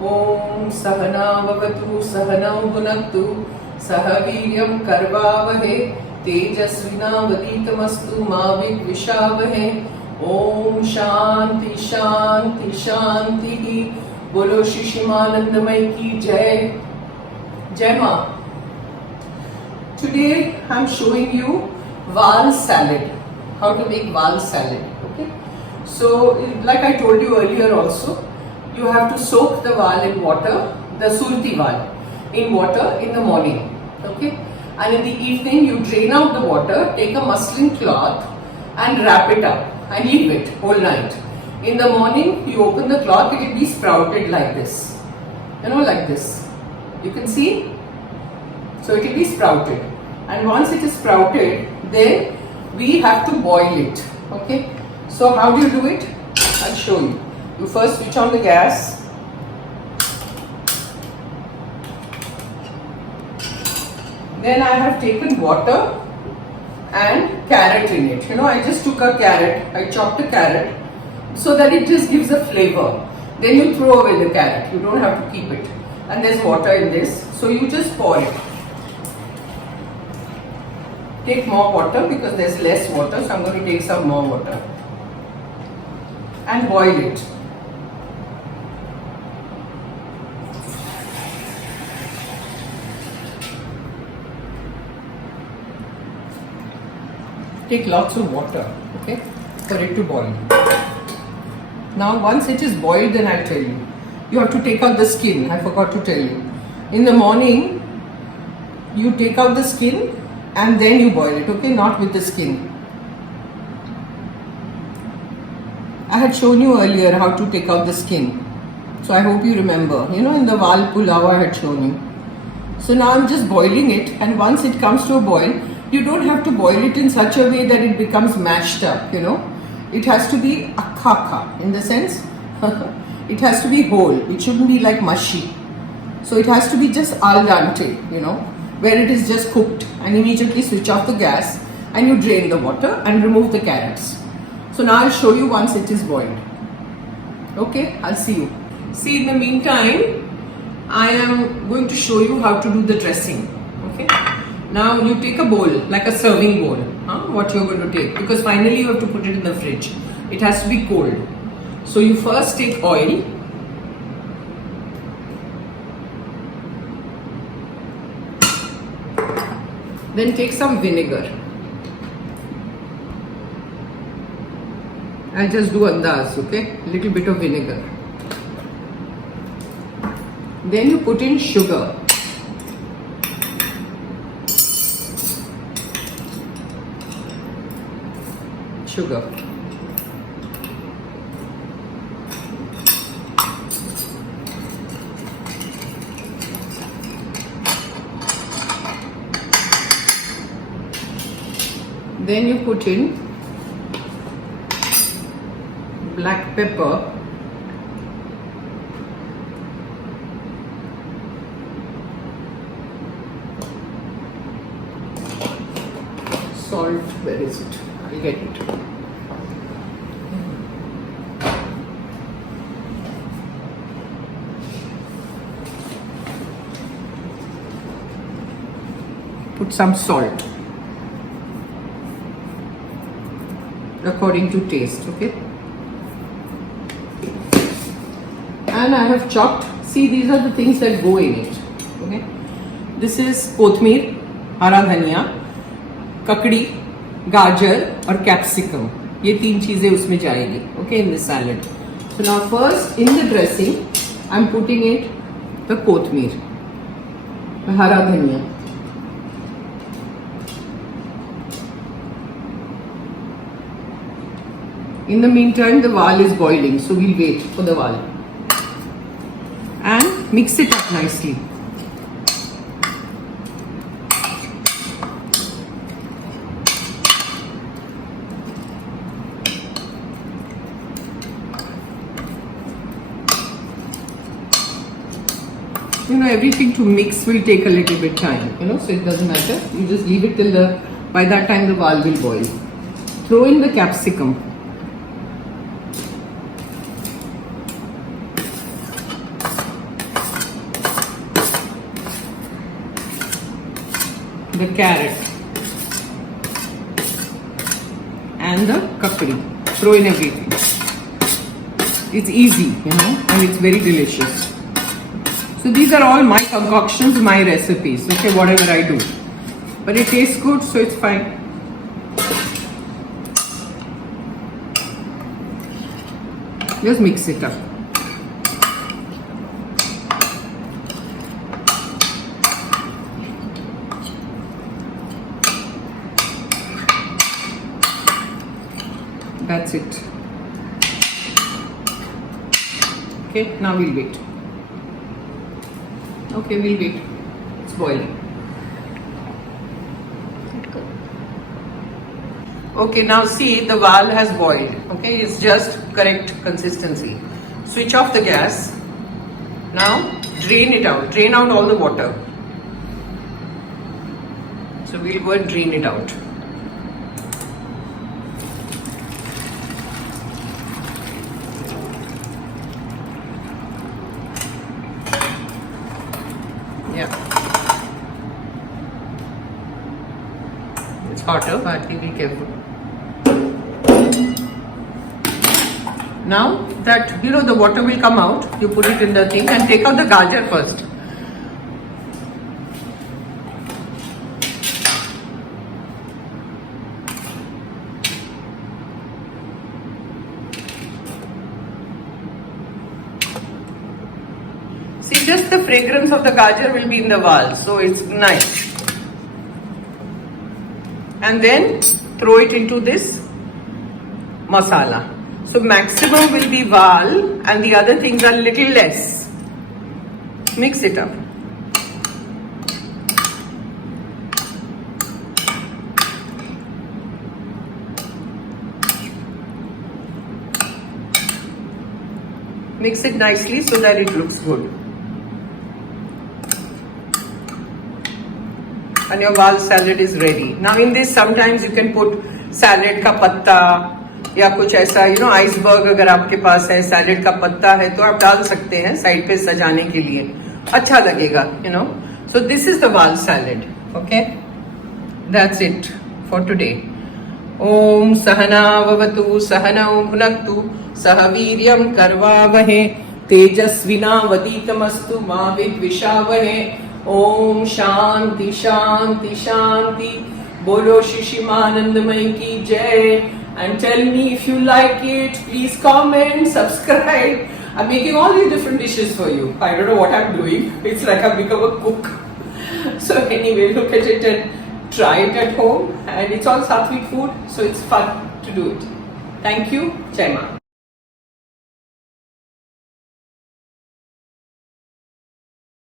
Om Sahana Vavatu Sahanau Bhunaktu Sahaviryam Karvavahe Tejasvinavaditamastu Ma Vigvishavahe. Om Shanti Shanti Shanti. Bolo Shishimanandamai ki Jai. Jai Ma. Today I'm showing you Vaal Salad. How to make Vaal Salad. Okay. So like I told you earlier also, you have to soak the Vaal in water, the Surti Vaal in water in the morning. Okay. And in the evening you drain out the water, take a muslin cloth and wrap it up and leave it whole night. In the morning you open the cloth, it will be sprouted like this. Like this. You can see? So it will be sprouted. And once it is sprouted, then we have to boil it. Okay. So how do you do it? I'll show you. You first switch on the gas. Then I have taken water and carrot in it. I just took a carrot, I chopped a carrot so that it just gives a flavor. Then you throw away the carrot, you don't have to keep it. And there's water in this, so you just pour it. Take more water because there's less water, so I'm going to take some more water. And boil it. Take lots of water, okay, for it to boil. Now once it is boiled, then I'll tell you. You have to take out the skin, I forgot to tell you. In the morning, you take out the skin and then you boil it, okay, not with the skin. I had shown you earlier how to take out the skin. So I hope you remember, in the Vaal Pulao I had shown you. So now I'm just boiling it, and once it comes to a boil, you don't have to boil it in such a way that it becomes mashed up, It has to be akha, in the sense, it has to be whole. It shouldn't be like mushy. So it has to be just al dente, where it is just cooked, and immediately switch off the gas and you drain the water and remove the carrots. So now I'll show you once it is boiled. Okay, I'll see you. See, in the meantime, I am going to show you how to do the dressing. Okay. Now you take a bowl, like a serving bowl, what you're going to take, because finally you have to put it in the fridge. It has to be cold. So you first take oil. Then take some vinegar. I'll just do andaz, okay? A little bit of vinegar. Then you put in sugar. Sugar. Then you put in black pepper, salt, where is it? I'll get it. Put some salt according to taste, okay? And I have chopped, see, these are the things that go in it, okay? This is kothmeer, hara dhania, kakdi, gajar और capsicum. ये तीन चीजें उसमें जाएगी, okay, in the salad. So now first in the dressing, I'm putting it the kothmeer, the hara dhania. In the meantime, the Vaal is boiling, so we'll wait for the Vaal. And mix it up nicely. Everything to mix will take a little bit time, so it doesn't matter. You just leave it till by that time the Vaal will boil. Throw in the capsicum. the carrot, and the kakdi. Throw in everything. It's easy, and it's very delicious. So these are all my concoctions, my recipes, okay, whatever I do. But it tastes good, so it's fine. Just mix it up. That's it. Okay, now we'll wait. Okay, we'll wait. It's boiling. Okay, now see, the Vaal has boiled. Okay, it's just correct consistency. Switch off the gas. Now drain it out. Drain out all the water. So we'll go and drain it out. Yeah. It's hotter, but be careful. Now that the water will come out, you put it in the thing and take out the gajar first. See, just the fragrance of the gajar will be in the Vaal, so it's nice. And then throw it into this masala. So maximum will be Vaal and the other things are little less. Mix it up. Mix it nicely so that it looks good. And your Vaal salad is ready. Now in this sometimes you can put salad ka patta या कुछ ऐसा iceberg अगर आपके पास है, salad का पत्ता है तो आप डाल सकते हैं साइड पे सजाने के लिए, अच्छा लगेगा. So this is the Vaal salad. Okay, that's it for today. Om Sahana Vavatu Sahanau Bhunaktu Sahaviryam Karvavahe Tejasvina Vaditamastu Ma Vidvishavahe. Om Shanti Shanti Shanti. Bolo Shishimanandamai ki jai. And tell me if you like it. Please comment, subscribe. I'm making all these different dishes for you. I don't know what I'm doing. It's like I've become a cook. So anyway, look at it and try it at home. And it's all Sattvik food, so it's fun to do it. Thank you. Jai Ma.